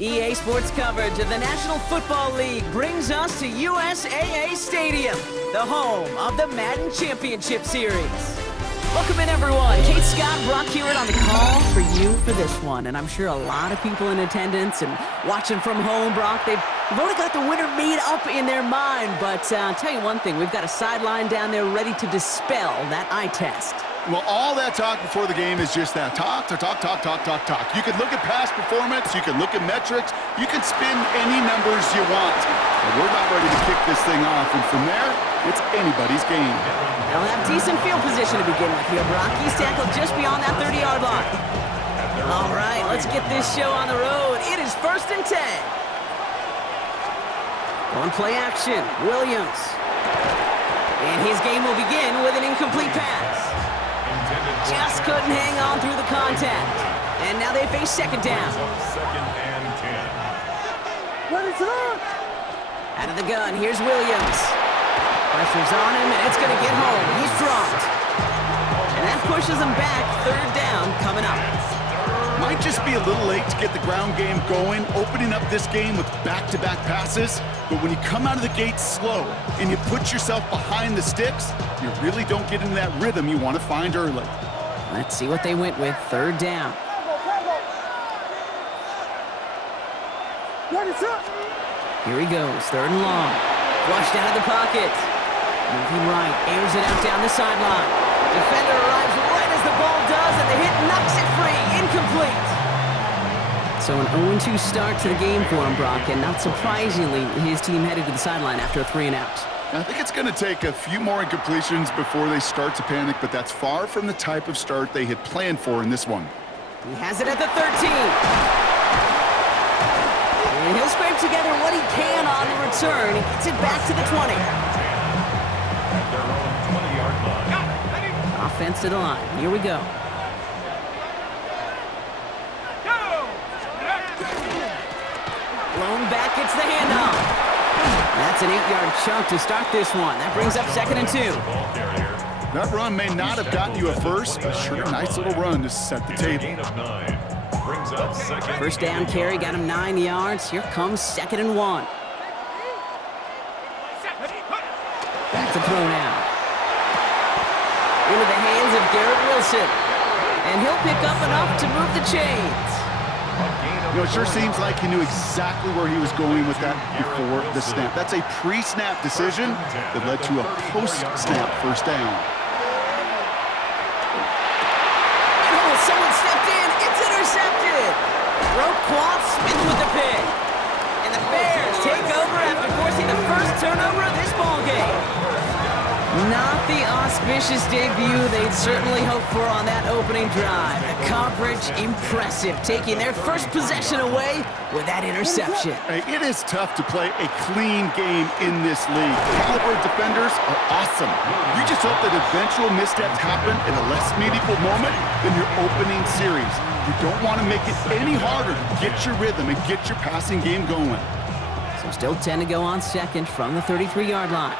EA Sports coverage of the National Football League brings us to USAA Stadium, the home of the Madden Championship Series. Welcome in, everyone. Kate Scott, Brock Hewitt on the call for you for this one. And I'm sure a lot of people in attendance and watching from home, Brock, they've already got the winner made up in their mind. But I'll tell you one thing, we've got a sideline down there ready to dispel that eye test. Well, all that talk before the game is just that. Talk. You can look at past performance. You can look at metrics. You can spin any numbers you want. But we're not ready to kick this thing off. And from there, it's anybody's game. They'll have decent field position to begin with here, Brock. He's tackled just beyond that 30-yard line. All right, let's get this show on the road. It is 1st and 10. On play action, Williams. And his game will begin with an incomplete pass. Just couldn't hang on through the contact. And now they face 2nd down. Out of the gun, here's Williams. Pressure's on him, and it's going to get home. He's dropped. And that pushes him back. 3rd down coming up. Might just be a little late to get the ground game going, opening up this game with back-to-back passes. But when you come out of the gate slow and you put yourself behind the sticks, you really don't get into that rhythm you want to find early. Let's see what they went with. 3rd down. Here he goes. 3rd and long. Flushed out of the pocket. Moving right. Airs it out down the sideline. Defender arrives right as the ball does, and the hit knocks it free. Incomplete. So an 0-2 start to the game for him, Brock, and not surprisingly, his team headed to the sideline after a 3-and-out. I think it's going to take a few more incompletions before they start to panic, but that's far from the type of start they had planned for in this one. He has it at the 13. And he'll scrape together what he can on the return. He gets it back to the 20. Offense to the line. Here we go. Blown back, gets the handoff. That's an 8-yard chunk to start this one. That brings up 2nd and 2. That run may not have gotten you a first, but sure a nice little run to set the table. 1st down carry, got him 9 yards. Here comes 2nd and 1. Back to throw now. Into the hands of Garrett Wilson. And he'll pick up enough to move the chains. You know, it sure seems like he knew exactly where he was going with that before the snap. That's a pre-snap decision that led to a post-snap 1st down. And oh, someone stepped in. It's intercepted. Roquan Smith with the pick. And the Bears take over after forcing the first turnover of this ballgame. Not the auspicious debut they'd certainly hoped for on that opening drive. The coverage, impressive, taking their first possession away with that interception. Hey, it is tough to play a clean game in this league. Caliber defenders are awesome. You just hope that eventual missteps happen in a less meaningful moment than your opening series. You don't want to make it any harder to get your rhythm and get your passing game going. So still 10 to go on 2nd from the 33-yard line.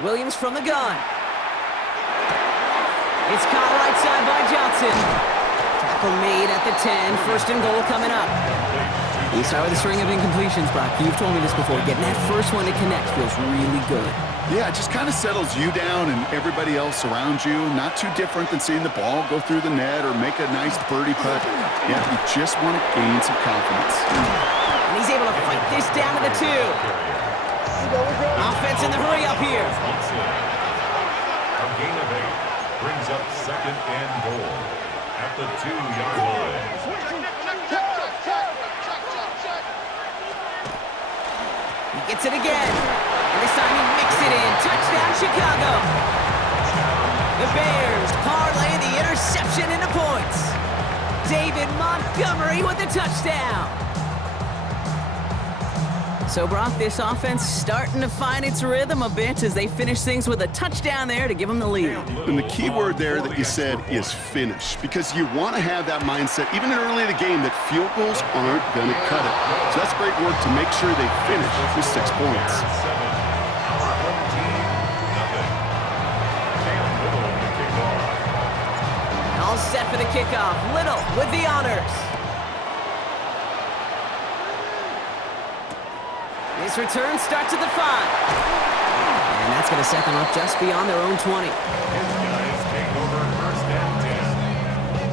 Williams from the gun. It's caught right side by Johnson. Tackle made at the 10. 1st and goal coming up. We start with a string of incompletions, Brock. You've told me this before. Getting that first one to connect feels really good. Yeah, it just kind of settles you down and everybody else around you. Not too different than seeing the ball go through the net or make a nice birdie putt. Yeah, you just want to gain some confidence. And he's able to fight this down to the 2. Offense in the hurry up here. A gain of 8 brings up 2nd and goal at the 2-yard line. He gets it again. And this time he mixed it in. Touchdown, Chicago. The Bears parlay the interception into points. David Montgomery with the touchdown. So, Brock, this offense starting to find its rhythm a bit as they finish things with a touchdown there to give them the lead. And the key word there that you said is finish, because you want to have that mindset, even early in the game, that field goals aren't going to cut it. So that's great work to make sure they finish with 6 points. All set for the kickoff. Little with the honors. This return starts at the 5. And that's going to set them up just beyond their own 20. His guys take over first and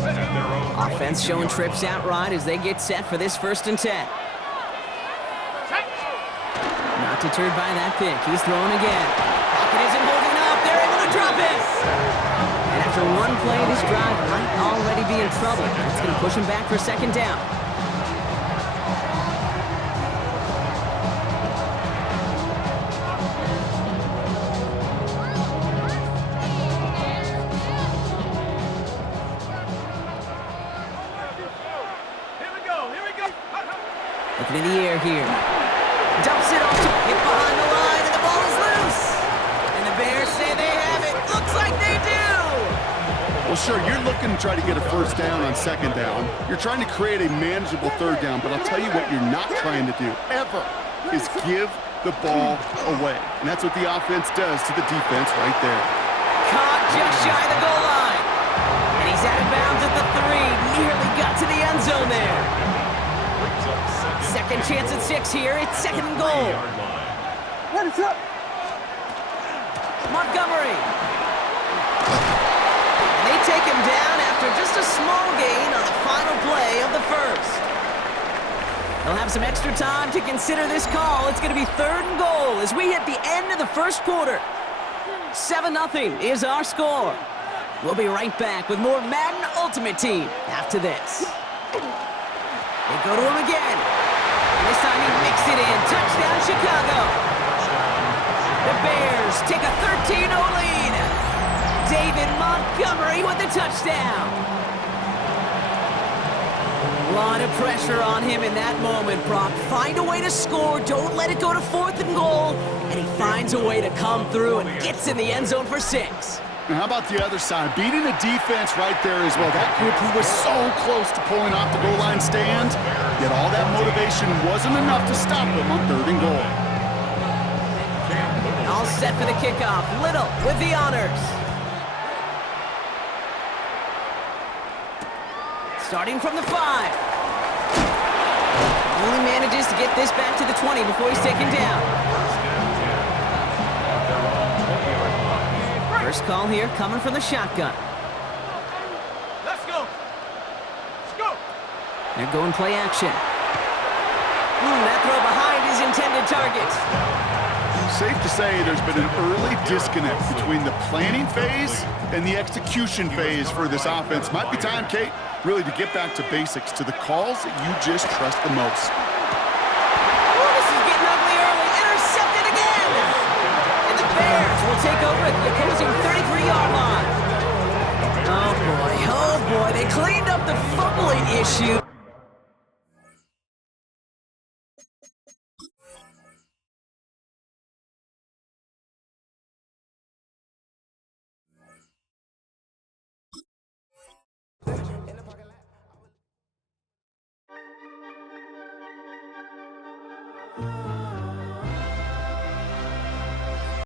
10. At their own Offense showing trips out right as they get set for this 1st and 10. Not deterred by that pick. He's throwing again. Pocket isn't holding up. They're able to drop it. And after one play, this drive might already be in trouble. That's going to push him back for 2nd down. Looking in the air here. Dumps it off to get behind the line, and the ball is loose. And the Bears say they have it. Looks like they do. Well, sure, you're looking to try to get a 1st down on 2nd down. You're trying to create a manageable 3rd down, but I'll tell you what you're not trying to do, ever, is give the ball away. And that's what the offense does to the defense right there. Caught just shy of the goal line. And he's out of bounds at the 3. Nearly got to the end zone there. 2nd chance at 6 here. It's 2nd and goal. What is up? Montgomery. They take him down after just a small gain on the final play of the 1st. They'll have some extra time to consider this call. It's going to be 3rd and goal as we hit the end of the 1st quarter. 7-0 is our score. We'll be right back with more Madden Ultimate Team after this. They go to him again. And this time he makes it in. Touchdown, Chicago. The Bears take a 13-0 lead. David Montgomery with the touchdown. A lot of pressure on him in that moment, Brock. Find a way to score. Don't let it go to 4th and goal. And he finds a way to come through and gets in the end zone for 6. Now, how about the other side? Beating the defense right there as well. That group who was so close to pulling off the goal line stand, yet all that motivation wasn't enough to stop them on 3rd and goal. All set for the kickoff. Little with the honors. Starting from the 5. Only manages to get this back to the 20 before he's taken down. First call here coming from the shotgun. Let's go. Let's go. They're going play action. That throw behind his intended target. Safe to say there's been an early disconnect between the planning phase and the execution phase for this offense. Might be time, Kate, really to get back to basics, to the calls that you just trust the most. This is getting ugly early. Intercepted again. And the Bears will take over at the opposing 33-yard line. Oh boy, they cleaned up the fumbling issue.